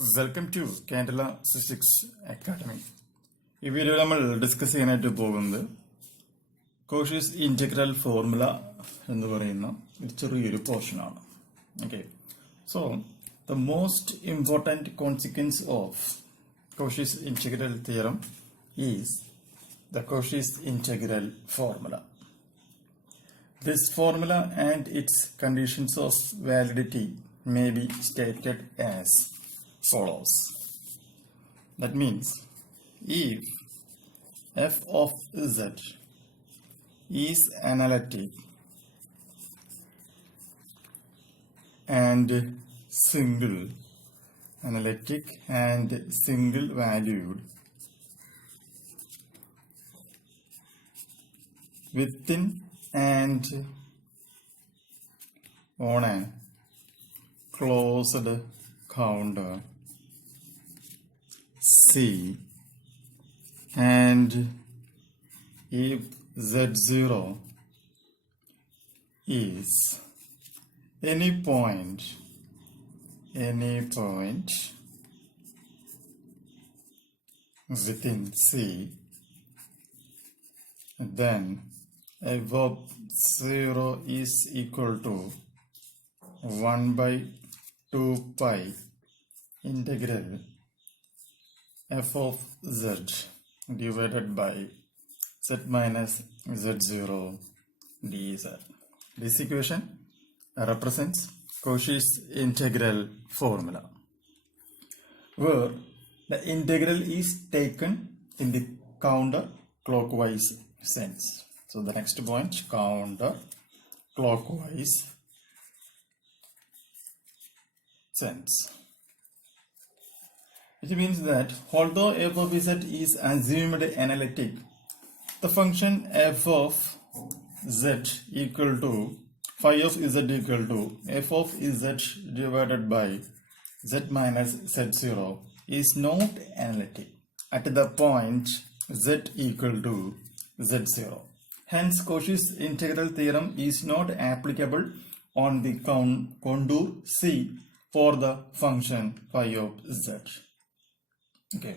Welcome to Candela Physics Academy. ഈ വീഡിയോയിൽ നമ്മൾ ഡിസ്കസ് ചെയ്യാനായിട്ട് പോകുന്നത് കോഷീസ് ഇന്റഗ്രൽ ഫോർമുല എന്ന് പറയുന്ന ഒരു ചെറിയൊരു പോർഷനാണ്. Okay, so the most important consequence of Cauchy's integral theorem is the Cauchy's integral formula. This formula and its conditions of validity may be stated as follows. That means if f of z is analytic and single valued within and on a closed counter C, and if z0 is any point within C, then f of 0 is equal to 1 by 2 pi integral f of z divided by z minus z0 dz. This equation represents Cauchy's integral formula, where the integral is taken in the counterclockwise sense. So the next point, counterclockwise sense. Which means that although f of z is assumed analytic, the function f of z equal to phi of z equal to f of z divided by z minus z0 is not analytic at the point z equal to z0. Hence, Cauchy's integral theorem is not applicable on the contour C for the function phi of z. Okay,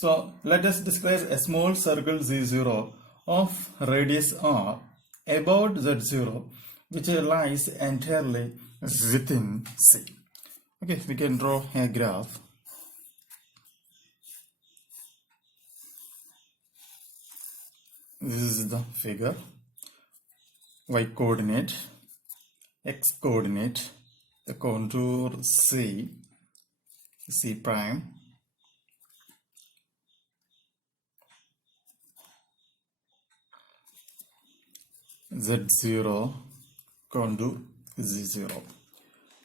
so let us describe a small circle Z0 of radius r about Z0, which lies entirely within C. Okay, we can draw a graph. This is the figure. Y coordinate, x coordinate, the contour C prime, Z0, contour Z0.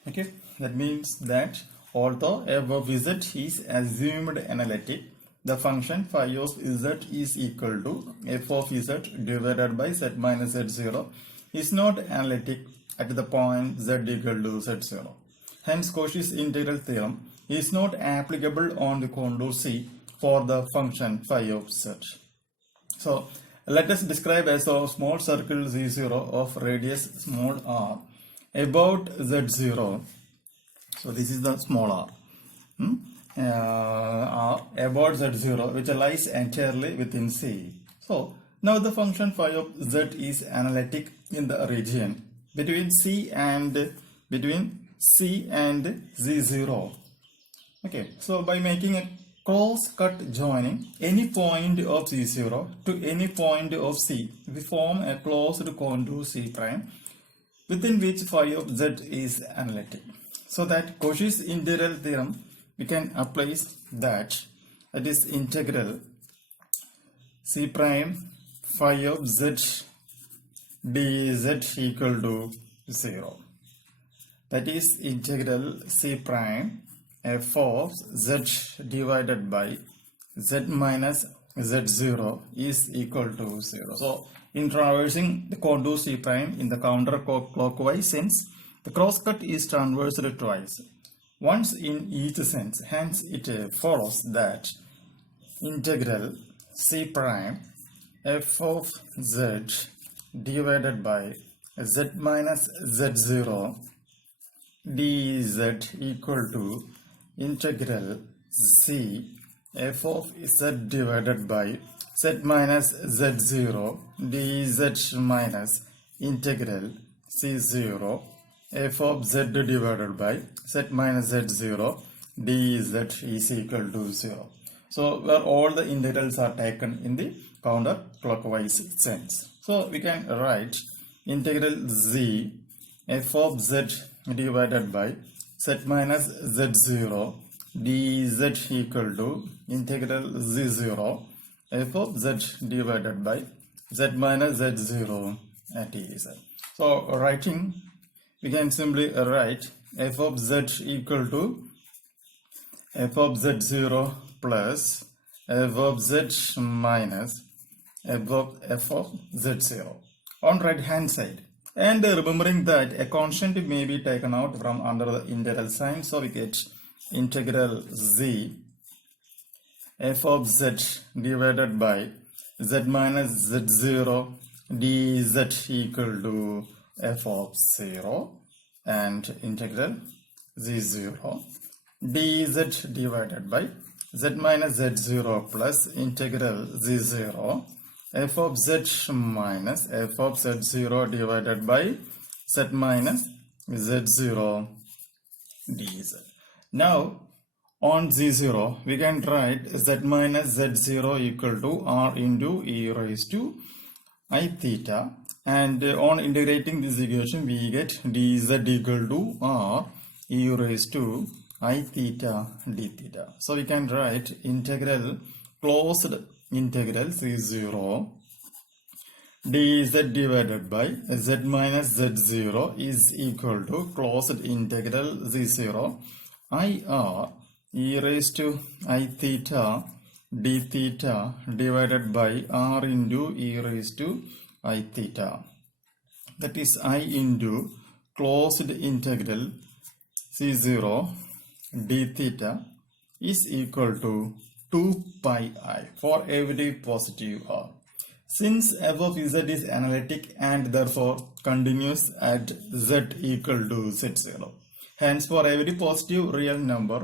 Okay, that means that although f of z is assumed analytic, the function phi of z is equal to f of z divided by z minus z0 is not analytic at the point z equal to z0. Hence, Cauchy's integral theorem is not applicable on the contour C for the function phi of z. So, let us describe as a small circle Z0 of radius small r about Z0. So, this is the small r. About Z0, which lies entirely within C. So, now the function phi of z is analytic in the region between C and Z0. Okay, so by making a cross-cut joining any point of Z0 to any point of C, we form a closed contour C prime within which phi of z is analytic. So that Cauchy's integral theorem, we can apply that is integral C prime phi of z dz equal to 0. That is integral C prime f of z divided by z minus z0 is equal to 0. So, in traversing the contour C prime in the counterclockwise sense, the crosscut is transversed twice, once in each sense. Hence, it follows that integral C prime f of z divided by z minus z0 dz equal to integral z f of z divided by z minus z0 dz minus integral c0 f of z divided by z minus z0 dz is equal to 0. So where all the integrals are taken in the counterclockwise sense. So we can write integral z f of z divided by z minus z0 dz equal to integral z0 f of z divided by z minus z0 at dz. So writing, we can simply write f of z equal to f of z0 plus f of z minus f of z0 on right hand side. And remembering that a constant may be taken out from under the integral sign, so we get integral z f of z divided by z minus z0 dz equal to f of 0 and integral z0 dz divided by z minus z0 plus integral z0 f of z minus f of z0 divided by z minus z0 dz. Now on z0 we can write z minus z0 equal to r into e raised to I theta, and on integrating this equation we get dz equal to r e raised to I theta d theta. So we can write integral closed integral c0 dz divided by z minus z0 is equal to closed integral z0 ir e raised to I theta d theta divided by r into e raised to I theta. That is I into closed integral c0 d theta is equal to 2 pi I for every positive r. Since f of z is analytic and therefore continuous at z equal to z0, hence for every positive real number,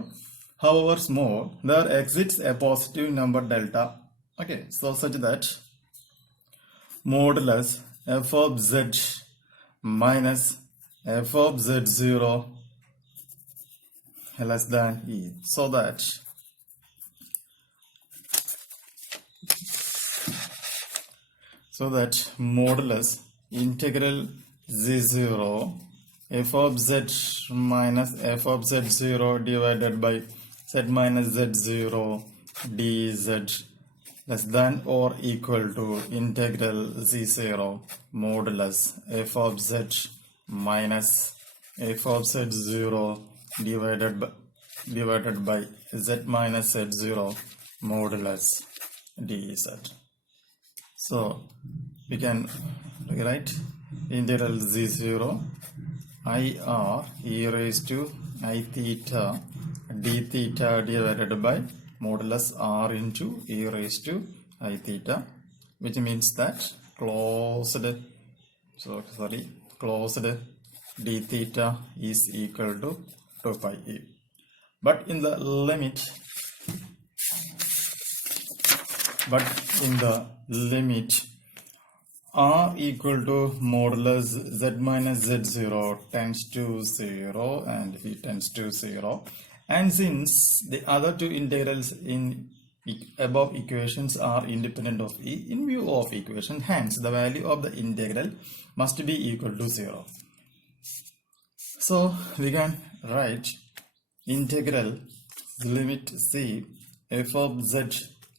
however small, there exists a positive number delta. Okay, so such that modulus f of z minus f of z0 less than e, so that modulus integral z0 f of z minus f of z0 divided by z minus z0 dz less than or equal to integral z0 modulus f of z minus f of z0 divided by z minus z0 modulus dz. So we can write integral z0 ir e raised to I theta d theta divided by modulus r into e raised to I theta, which means that closed d theta is equal to 2 pi e. But in the limit r equal to modulus z minus z0 tends to 0 and e tends to 0, and since the other two integrals in above equations are independent of e in view of equation, hence the value of the integral must be equal to 0. So we can write integral limit c f of z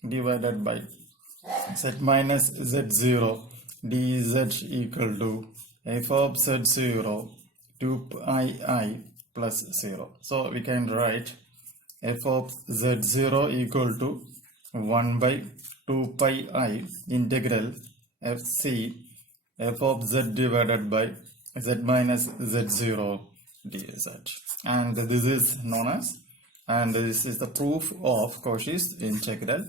divided by z minus z0 dz equal to f of z0 2 pi I plus 0. So we can write f of z0 equal to 1 by 2 pi I integral fc f of z divided by z minus z0 dz. And this is known as, and this is the proof of Cauchy's integral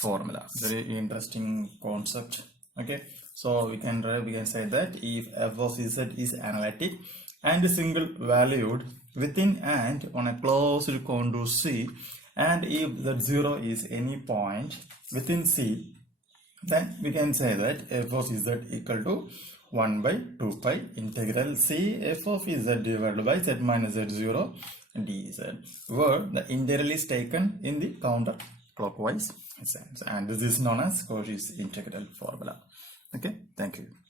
formula. Very interesting concept. Okay, so we can say that if f of z is analytic and single valued within and on a closed contour C, and if z0 is any point within C, then we can say that f of z equal to 1 by 2 pi integral C f of z divided by z minus z0 dz, where the integral is taken in the counterclockwise sense, and this is known as Cauchy's integral formula. Okay, thank you.